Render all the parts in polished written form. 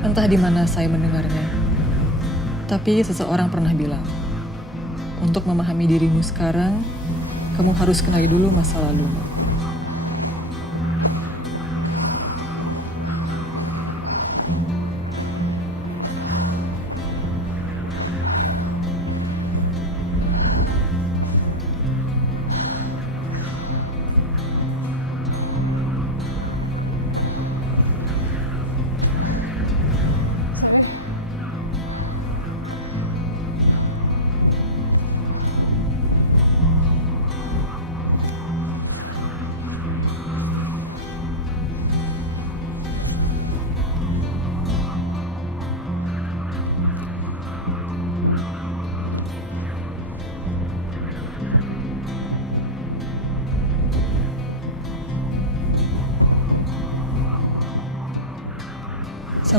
Entah di mana saya mendengarnya, tapi seseorang pernah bilang, untuk memahami dirimu sekarang, kamu harus kenali dulu masa lalu. Saya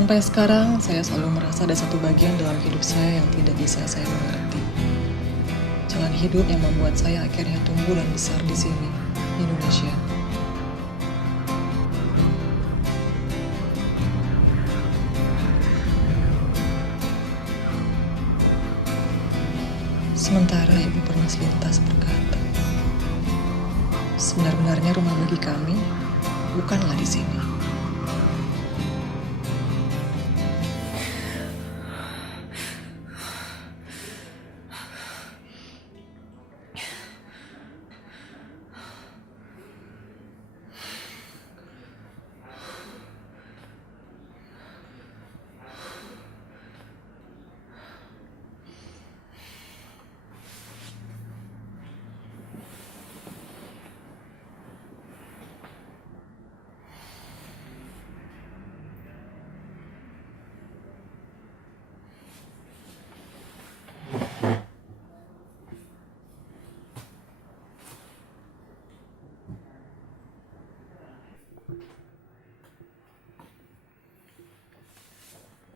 Sampai sekarang, saya selalu merasa ada satu bagian dalam hidup saya yang tidak bisa saya mengerti. Jalan hidup yang membuat saya akhirnya tumbuh dan besar di sini, di Indonesia. Sementara Ibu Permas Lintas berkata, sebenar-benarnya rumah bagi kami bukanlah di sini.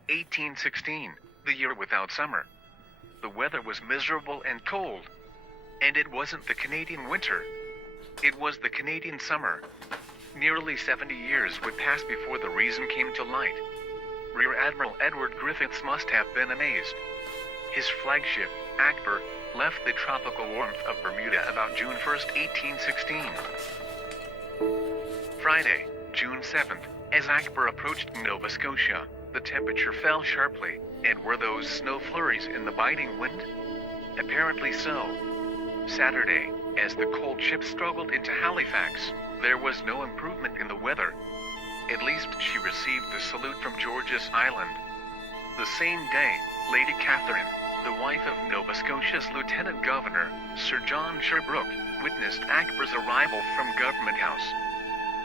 "1816, the year without summer. The weather was miserable and cold. And it wasn't the Canadian winter. It was the Canadian summer. Nearly 70 years would pass before the reason came to light. Rear Admiral Edward Griffiths must have been amazed. His flagship, Akbar, left the tropical warmth of Bermuda about June 1st, 1816. Friday, June 7th, as Akbar approached Nova Scotia, the temperature fell sharply, and were those snow flurries in the biting wind? Apparently so. Saturday, as the cold ship struggled into Halifax, there was no improvement in the weather. At least she received the salute from George's Island. The same day, Lady Catherine, the wife of Nova Scotia's Lieutenant Governor, Sir John Sherbrooke, witnessed Akbar's arrival from Government House.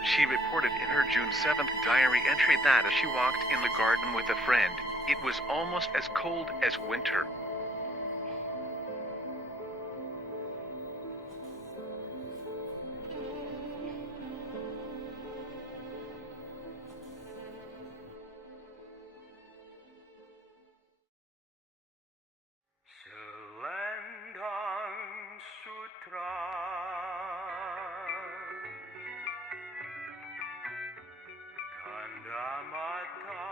She reported in her June 7th diary entry that as she walked in the garden with a friend, it was almost as cold as winter. Selendang sutra tanda mata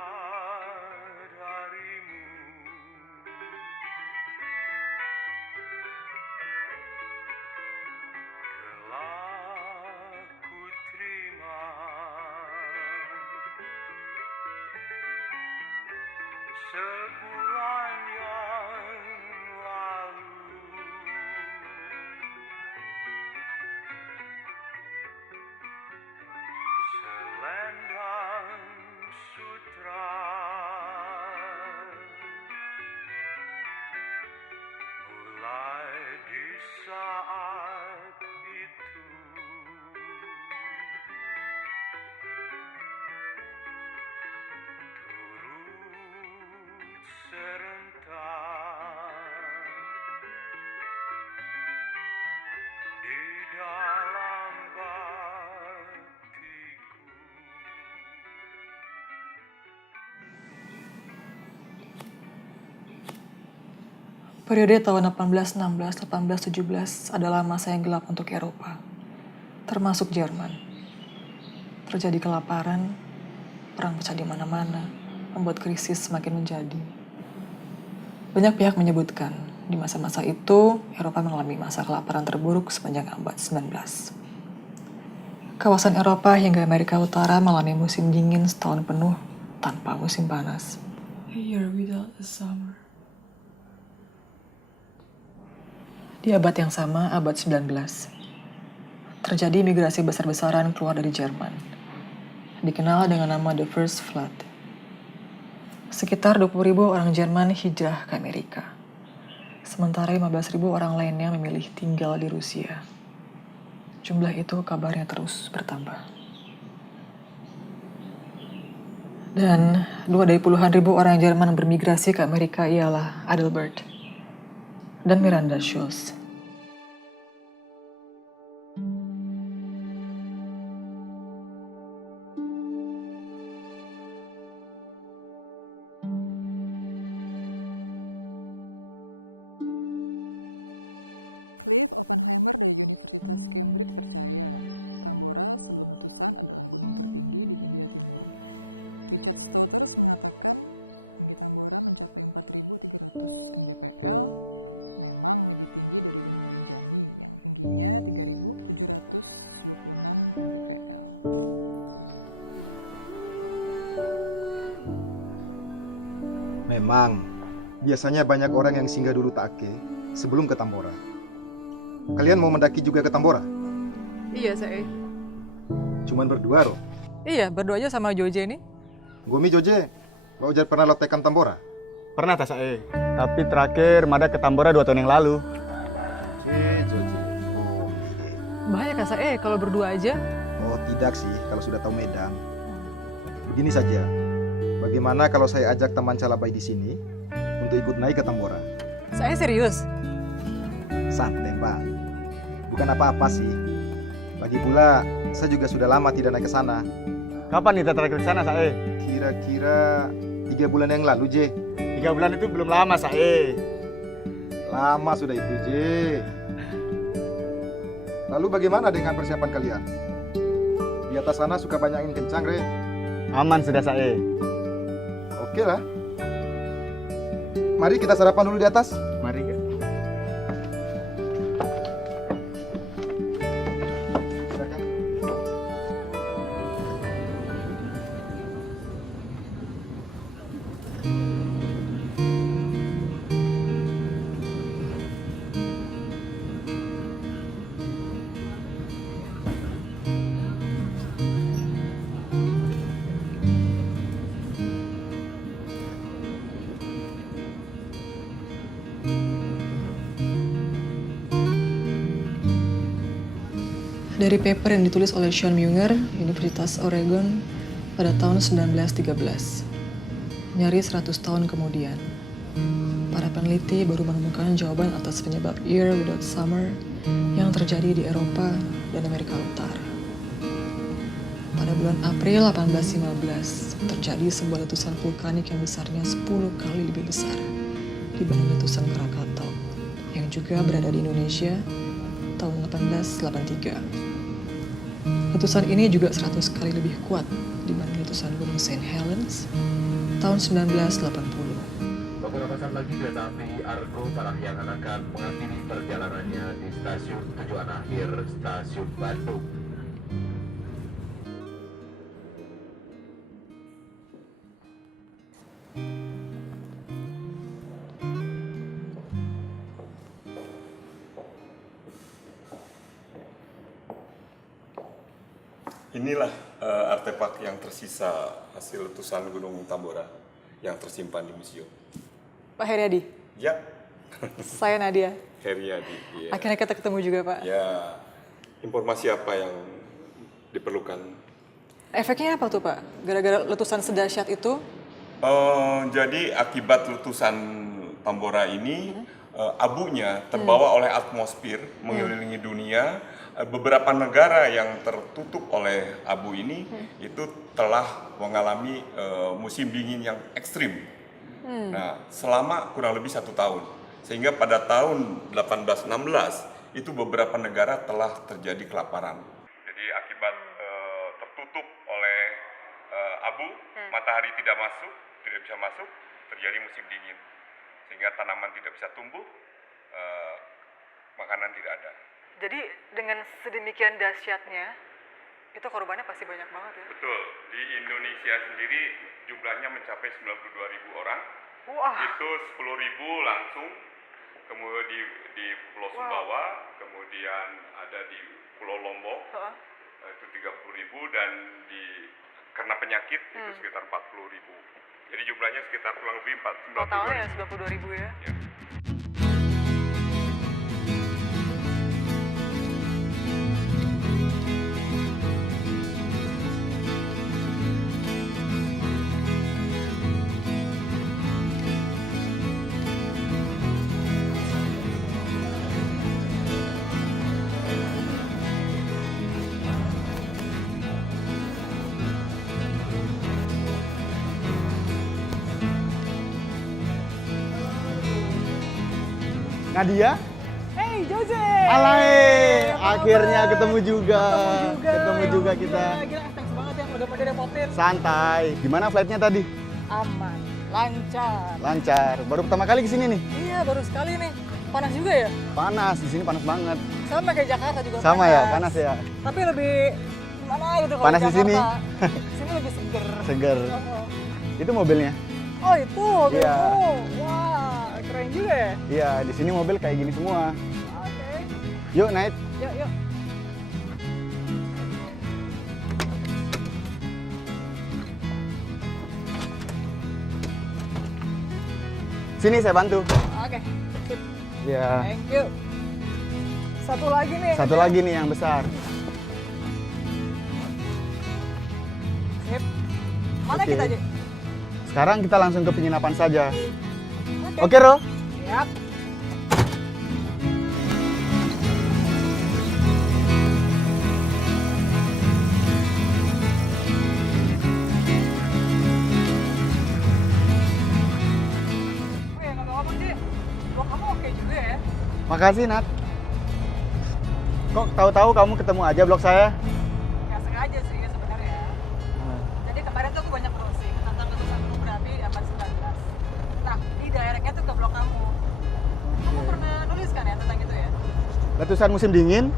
darimu, telah ku terima sebulan yang lalu. Selendang sutra mulai di saat itu turut serentak di dalam batiku. Periode tahun 1816, 1817 adalah masa yang gelap untuk Eropa, termasuk Jerman. Terjadi kelaparan, perang pecah di mana-mana, membuat krisis semakin menjadi. Banyak pihak menyebutkan, di masa-masa itu, Eropa mengalami masa kelaparan terburuk sepanjang abad 19. Kawasan Eropa hingga Amerika Utara mengalami musim dingin setahun penuh tanpa musim panas. A year without a summer. Di abad yang sama, abad 19, terjadi migrasi besar-besaran keluar dari Jerman, dikenal dengan nama The First Flood. Sekitar 20.000 orang Jerman hijrah ke Amerika, sementara 15.000 orang lainnya memilih tinggal di Rusia. Jumlah itu kabarnya terus bertambah. Dan 2 dari puluhan ribu orang Jerman bermigrasi ke Amerika ialah Adelbert dan Miranda Schulz. Cliff Oppenheimer dari Universitas Cambridge percaya Tambora sebelum letusan adalah gunung tertinggi di Hindia Timur. Richard Stothers mengatakan tinggi Tambora mencapai 4.300 mdpl, memang lebih tinggi dari Gunung Rinjani yang tingginya 3.726 mdpl. Memang, biasanya banyak orang yang singgah dulu Take sebelum ke Tambora. Kalian mau mendaki juga ke Tambora? Iya, saya. Cuman berdua, Ro? Iya, berdua aja sama Joje nih. Gomi Joje, lo udah pernah lo tekan Tambora? Pernah tak saya, tapi terakhir Mada ke Tambora 2 tahun yang lalu. Alah, Joje, Gomi. Bahaya Kak Sae kalau berdua aja? Oh, tidak sih, kalau sudah tahu medan. Begini saja, bagaimana kalau saya ajak teman Calabai di sini untuk ikut naik ke Tambora? Saya serius? Santai, Pak. Bukan apa-apa sih. Lagi pula, saya juga sudah lama tidak naik ke sana. Kapan kita terakhir ke sana, saya? Kira-kira 3 bulan yang lalu, J. 3 bulan itu belum lama, saya. Lama sudah itu, J. Lalu bagaimana dengan persiapan kalian? Di atas sana suka banyak angin kencang, Re. Aman sudah, saya. Oke lah. Mari kita sarapan dulu di atas. Mari, kan? Silakan. Dari paper yang ditulis oleh Sean Munger, Universitas Oregon, pada tahun 1913. Nyaris 100 tahun kemudian, para peneliti baru menemukan jawaban atas penyebab Year Without Summer yang terjadi di Eropa dan Amerika Utara. Pada bulan April 1815, terjadi sebuah letusan vulkanik yang besarnya 10 kali lebih besar dibanding letusan Krakatau, yang juga berada di Indonesia tahun 1883. Letusan ini juga 100 kali lebih kuat dibanding letusan Gunung St. Helens tahun 1980. Beberapa saat lagi kereta api Argo Parahyangan akan mengakhiri perjalanannya di stasiun tujuan akhir Stasiun Bandung. Inilah artefak yang tersisa hasil letusan Gunung Tambora yang tersimpan di museum. Pak Heriadi, Ya, saya Nadia. Heriadi. Ya. Akhirnya kita ketemu juga, Pak. Ya, informasi apa yang diperlukan? Efeknya apa tuh, Pak? Gara-gara letusan sedahsyat itu? Jadi akibat letusan Tambora ini, abunya terbawa oleh atmosfer mengelilingi dunia. Beberapa negara yang tertutup oleh abu ini itu telah mengalami musim dingin yang ekstrim. Nah, selama kurang lebih 1 tahun. Sehingga pada tahun 1816 itu beberapa negara telah terjadi kelaparan. Jadi akibat tertutup oleh abu, matahari tidak masuk, tidak bisa masuk, terjadi musim dingin. Sehingga tanaman tidak bisa tumbuh, makanan tidak ada. Jadi dengan sedemikian dahsyatnya, itu korbannya pasti banyak banget ya? Betul, di Indonesia sendiri jumlahnya mencapai 92.000 orang. Wah. Itu 10.000 langsung, kemudian di Pulau Sumbawa, kemudian ada di Pulau Lombok, itu 30.000, dan karena penyakit itu sekitar 40.000. Jadi jumlahnya sekitar kurang lebih 92.000. Totalnya 92.000 ya? Ya. Nadia? Hey Jose. Alay, akhirnya ketemu juga. Ketemu juga Gila, kita. gila, thanks banget ya udah pada repotin. Santai. Gimana flightnya tadi? Aman, lancar. Lancar. Baru pertama kali kesini nih. Iya, baru sekali nih. Panas juga ya? Panas, di sini panas banget. Sama kayak Jakarta juga Sama ya, panas ya. Tapi lebih gimana gitu kalau Panas di sini. Sini lebih seger. Seger. Oh. Itu mobilnya. Oh, itu mobilmu. Iya. Wah, keren juga ya. Iya, di sini mobil kayak gini semua. Oke. Yuk naik. Yuk, yuk. Sini saya bantu. Oke. Sip. Iya. Thank you. Satu lagi nih. Satu lagi nih yang besar. Sip. Mana Oke. kita aja? Sekarang kita langsung ke penginapan saja. Oke. Oke, Ro? Siap. Oh ya, ngomong-ngomong sih, blog kamu oke juga ya? Makasih, Nat. Kok tahu-tahu kamu ketemu aja blog saya? Nggak sengaja sih sebenarnya. Jadi kemarin tuh aku banyak browsing tentang letusan gunung berapi di abad 19. Nah, di directnya tuh ke blog kamu. Kamu pernah nulis kan ya tentang itu ya? Letusan musim dingin?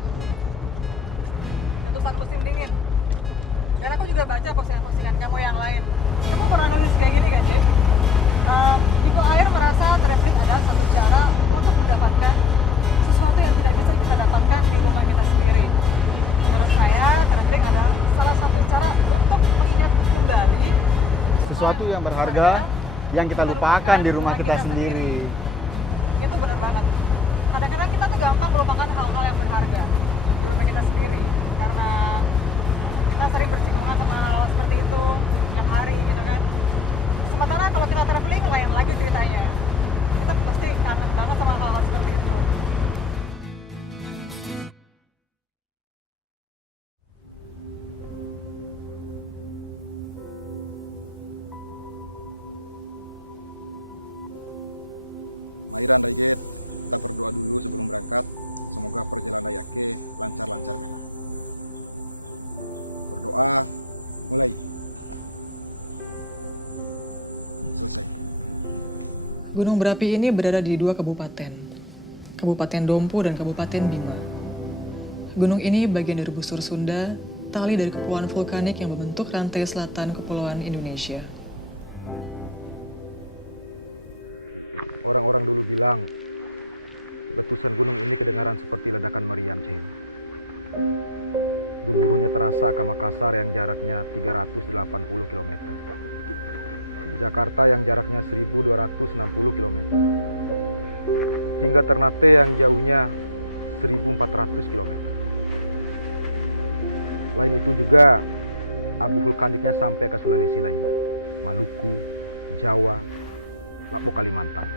Letusan musim dingin. Dan aku juga baca postingan-postingan kamu yang lain. Kamu pernah nulis kayak gini kan, Ji? Ibu air merasa traveling adalah satu cara untuk mendapatkan sesuatu yang tidak bisa kita dapatkan di rumah kita sendiri. Menurut saya, traveling adalah salah satu cara untuk mengingat kembali Sesuatu yang berharga yang kita lupakan di rumah kita sendiri. Itu benar banget. Kadang-kadang kita tuh gampang melupakan hal-hal yang berharga di rumah kita sendiri karena kita sering bersinggungan sama hal seperti itu tiap hari gitu kan. Sementara kalau kita traveling lain lagi ceritanya. Kita pasti kangen banget sama hal-hal seperti itu. Mairan Raigit, kita berdoa dulu sebelum berangkat. Semoga perjalanan Yake lancar-lancar Mena. Berdoa, mulai. Selesai. Gunung berapi ini berada di dua kabupaten, Kabupaten Dompu dan Kabupaten Bima. Gunung ini bagian dari busur Sunda, tali dari kepulauan vulkanik yang membentuk rantai selatan kepulauan Indonesia. Orang-orang dulu bilang letusan gunung ini kedengaran seperti ledakan meriam, Chen. Gemuruhnya terasa ke Makassar yang jaraknya 380 km. Jakarta yang jaraknya 1260 km. Hingga Ternate yang jauhnya 1400 km. Lain itu juga abu vulkaniknya sampai ke Sulawesi lainnya. Maluku, Jawa, Lombok, Kalimantan.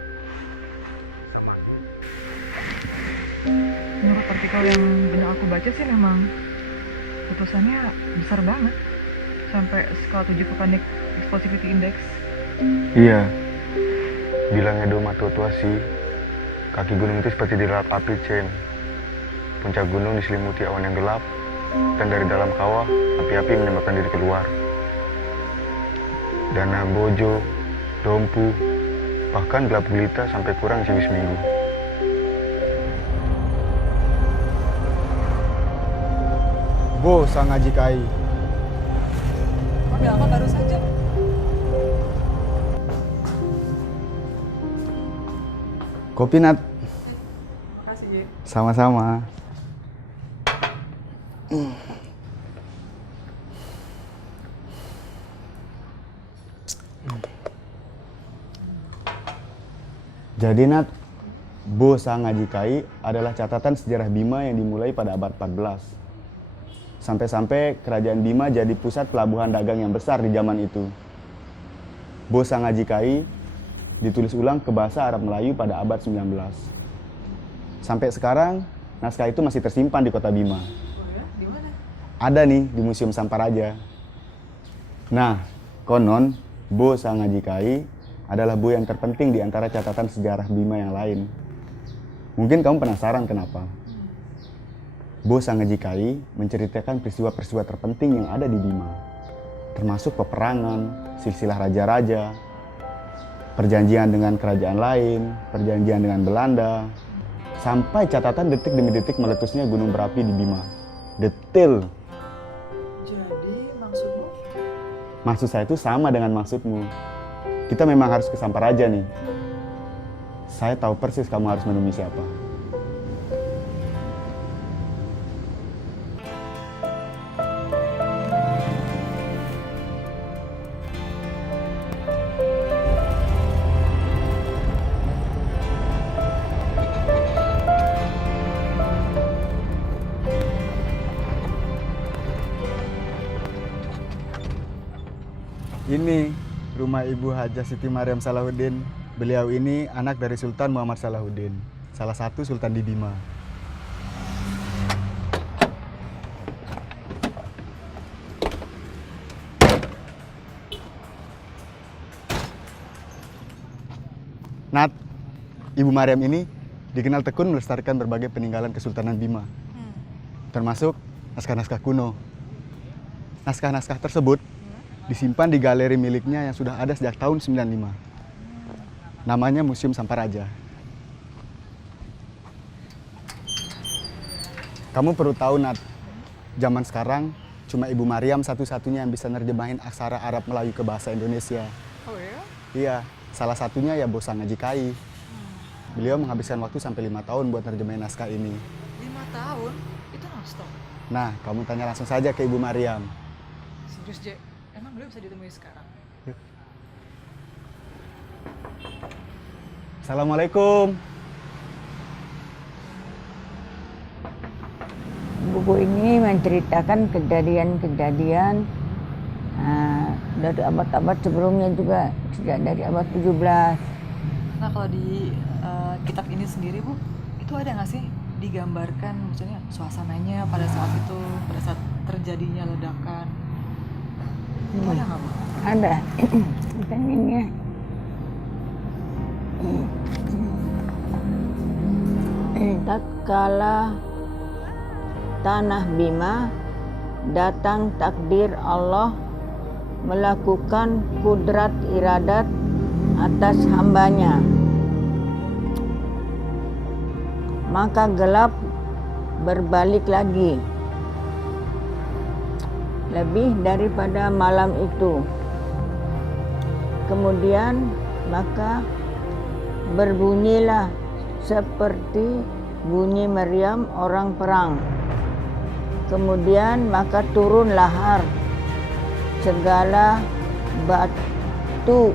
Samangi. Menurut artikel yang banyak aku baca sih memang letusannya besar banget. Sampai skala 7 vulkanik explosivity index. Iya. Bilangnya Doma tua sih. Kaki gunung itu seperti dilalap api, Chen. Puncak gunung diselimuti awan yang gelap, dan dari dalam kawah, api-api menyemprotkan diri keluar. Dana Bojo, lumpuh, bahkan gelap gulita sampai kurang jadi seminggu. Bo sang ngaji kai. Udah apa baru saja. Kopi Nat. Makasih, Ye. Sama-sama. Jadi Nat, Bo sang ngaji kai adalah catatan sejarah Bima yang dimulai pada abad 14. Sampai-sampai kerajaan Bima jadi pusat pelabuhan dagang yang besar di zaman itu. Bo sang ngaji kai ditulis ulang ke bahasa Arab Melayu pada abad 19. Sampai sekarang, naskah itu masih tersimpan di kota Bima. Oh ya? Di mana? Ada nih di Museum Samparaja. Nah, konon Bo sang ngaji kai adalah bo yang terpenting di antara catatan sejarah Bima yang lain. Mungkin kamu penasaran kenapa? Bo sang ngaji kai menceritakan peristiwa-peristiwa terpenting yang ada di Bima, termasuk peperangan, silsilah raja-raja, perjanjian dengan kerajaan lain, perjanjian dengan Belanda, sampai catatan detik demi detik meletusnya gunung berapi di Bima. Detail. Jadi maksudmu? Maksud saya itu sama dengan maksudmu. Kita memang harus ke Samparaja nih. Saya tahu persis kamu harus menemui siapa. Ini rumah Ibu Hajah Siti Mariam Salahuddin. Beliau ini anak dari Sultan Muhammad Salahuddin, salah satu sultan di Bima. Nat, Ibu Mariam ini dikenal tekun melestarikan berbagai peninggalan Kesultanan Bima, termasuk naskah-naskah kuno. Naskah-naskah tersebut disimpan di galeri miliknya yang sudah ada sejak tahun 95. Namanya Museum Samparaja. Kamu perlu tahu, Nat, zaman sekarang cuma Ibu Mariam satu-satunya yang bisa nerjemahin aksara Arab Melayu ke bahasa Indonesia. Oh ya? Iya, salah satunya ya Bo sang ngaji kai. Beliau menghabiskan waktu sampai 5 tahun buat nerjemahin naskah ini. 5 tahun? Itu non-stop? Nah, kamu tanya langsung saja ke Ibu Mariam. Serius, Je? Emang beliau bisa ditemui sekarang? Assalamualaikum. Buku ini menceritakan kejadian-kejadian dari abad-abad sebelumnya juga, sejak dari abad 17. Nah, kalau di kitab ini sendiri, Bu, itu ada nggak sih digambarkan maksudnya suasananya pada saat itu, pada saat terjadinya ledakan? Itu ada nggak, Bu? Ada. Vitaminnya. Tak kala tanah Bima datang takdir Allah melakukan kudrat iradat atas hambanya. Maka gelap berbalik lagi, lebih daripada malam itu. Kemudian maka berbunyilah seperti bunyi meriam orang perang. Kemudian maka turun lahar segala batu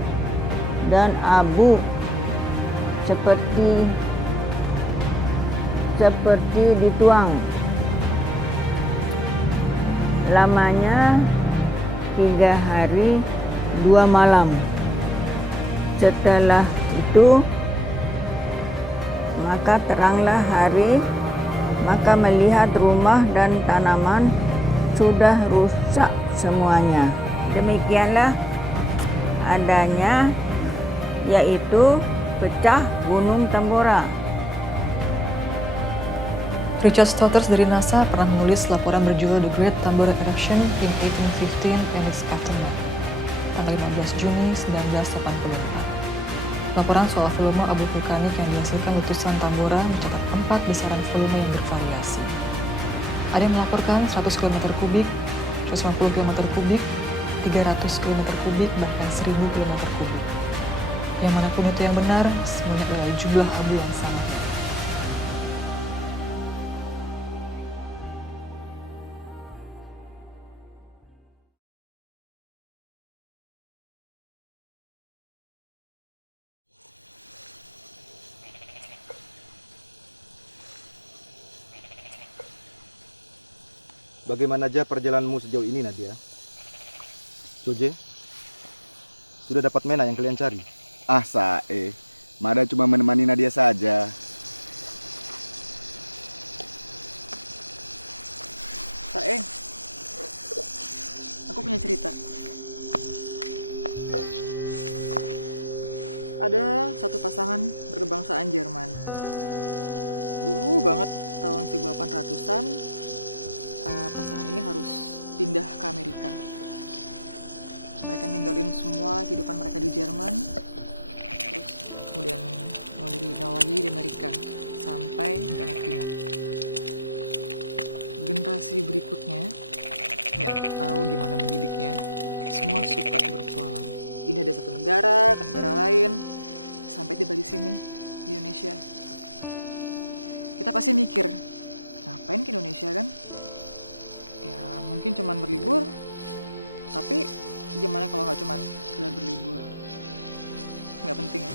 dan abu seperti dituang. Lamanya 3 hari 2 malam. Setelah itu maka teranglah hari, maka melihat rumah dan tanaman sudah rusak semuanya. Demikianlah adanya, yaitu pecah Gunung Tambora. Richard Stothers dari NASA pernah menulis laporan berjudul The Great Tambora Eruption in 1815 and its Aftermath. Tanggal tanggal 15 Juni 1984. Laporan soal volume abu vulkanik yang dihasilkan letusan Tambora mencatat 4 besaran volume yang bervariasi. Ada yang melaporkan 100 km kubik, 150 km kubik, 300 km kubik, bahkan 1000 km kubik. Yang manapun itu yang benar, semuanya adalah jumlah abu yang sama. Bagaimana aja perjalananmu sejauh ini, Nadia? Joje, sudah dapat Mena yang kalian cari? Ah, Sae. Mada cuma menemani Nadia saja. Sae, aku punya cerita. Ada satu pasangan berkebangsaan Jerman. Dulu banget, tahun 1800-an, pasangan ini harus pindah ke Amerika. Mereka ninggalin semua kehidupan mereka di Jerman, terus kemudian mau dari nol lagi di Amerika sampai beranak pinak. Generasi berikutnya nggak tahu gimana mendidiknya, semua suka berpetualang. Pindah dari satu negara ke negara lain sampai tiba di sini di Indonesia. Kita pasti mikir, ngapain ke Indonesia kan? Ya mungkin cuman berlibur, tapi gimana kalau nggak cuman sekedar berlibur? Nggak penting ya.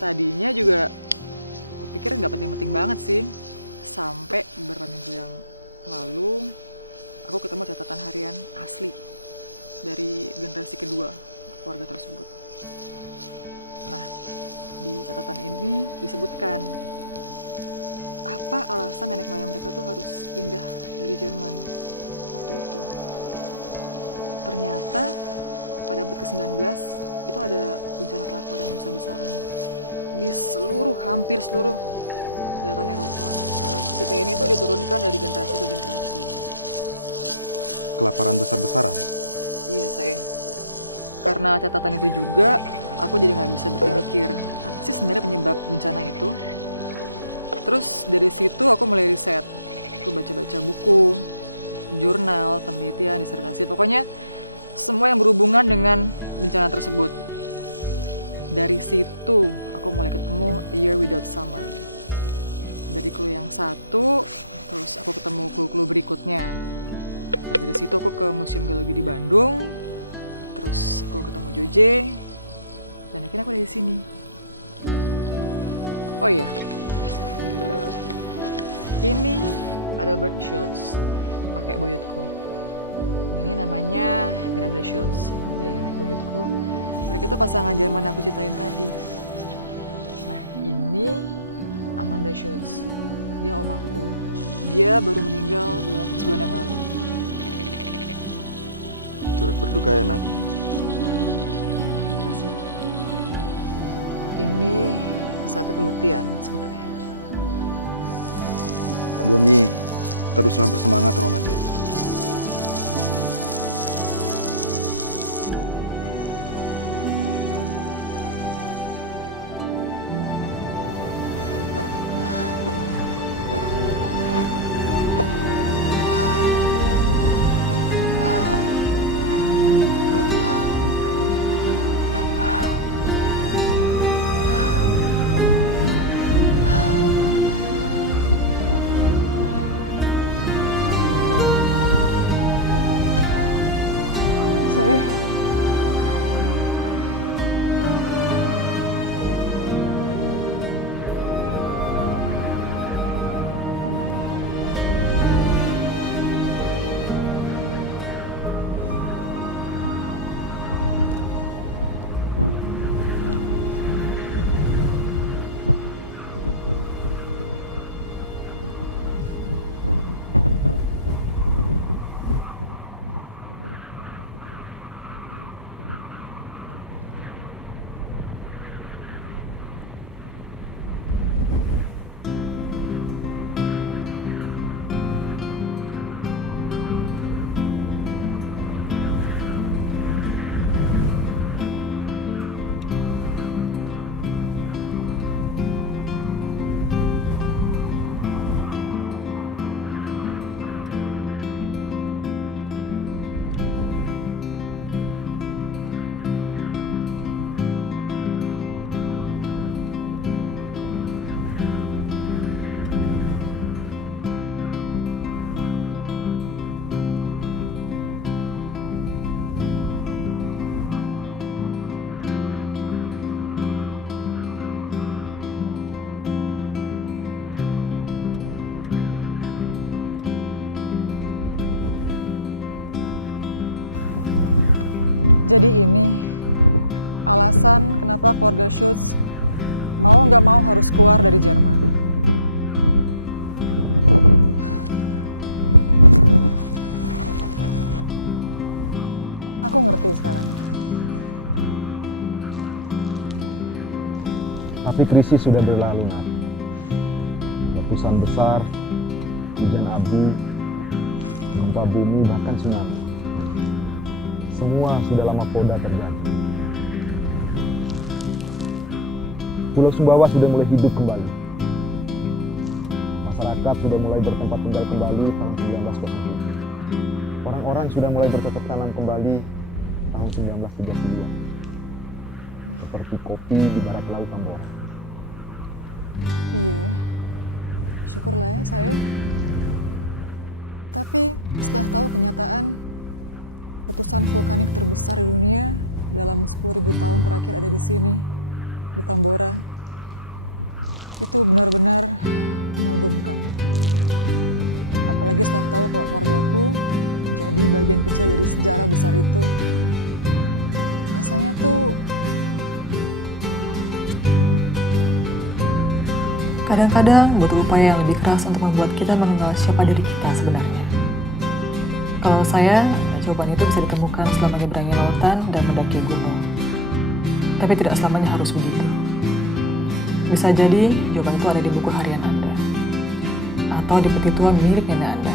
Tadinya juga aku pikir nggak penting-penting banget sih, sampai beberapa minggu yang lalu aku ketemu catatan harian asli dari generasi kedua keluarga tersebut. Nah, di catatan ini disebutkan apa alasan nenek moyang mereka tuh harus pindah dari Jerman waktu itu. Ternyata pada abad ke-19 itu ada bencana kelaparan yang besar-besaran di hampir seluruh daratan Eropa. Cerita ini tuh diturunkan dari generasi ke generasi. Kelaparan besar-besaran? Iya, saya. Karena catatan itu juga, aku jadi nggak bisa berpikir apa sih sebenarnya penyebab bencana itu. Terus dari situ aku mulai riset. Aku baca-baca buku, jurnal, penelitian, disertasi. Pokoknya semua yang berhubungan dengan bencana tersebut. Dari situ aku mulai ketemu A Year Without Summer. Dari clue yang satu, terus aku ketemu clue-clue berikutnya. Nah, dari situ aku ke Museum Geologi di Bandung. Terus aku ketemu Joje. Dan akhirnya aku ada di sini. Oh iya. Ini Adelbert Schultz, pakai buyutku. Ini namanya Miranda Schultz, dia nenek buyutku. Mereka itu pasangan Jerman yang aku ceritain tadi. Nah, ini Amanda Schultz, dia om aku. Dia baru meninggal sebulan yang lalu. Turut berduka ya, Nat. Masih. Ini satu pembuktian sebenarnya. Bumi, teruslah bersemangat, Rona dia. Jadi ini alasan kenapa keluarga Schultz mau nggak mau harus keluar dari Jerman. Aku ngerti sekarang. Tapi krisis sudah berlalu, Nat. Letusan besar, hujan abu, gempa bumi, bahkan tsunami. Semua sudah lama poda terjadi. Pulau Sumbawa sudah mulai hidup kembali. Masyarakat sudah mulai bertempat tinggal kembali tahun 1902. Orang-orang sudah mulai bercocok tanam kembali tahun 1932. Seperti kopi di barat laut Tambora. Iya, syukurlah ya saya. Tapi setelah tahu kenyataan, letusan vulkanik terbesar di dunia dalam 10.000 tahun terakhir ada di sini, di Tambora, itu benar-benar mengagumkan. Apalagi setelah tahu kalau keluargaku jadi bagian kecil dari sejarah besar itu. Rasanya tuh kadang-kadang butuh upaya yang lebih keras untuk membuat kita mengenal siapa diri kita sebenarnya. Kalau saya, jawaban itu bisa ditemukan setelah menyeberangi lautan dan mendaki gunung. Tapi tidak selamanya harus begitu. Bisa jadi jawaban itu ada di buku harian Anda, atau di petituan milik nenek Anda.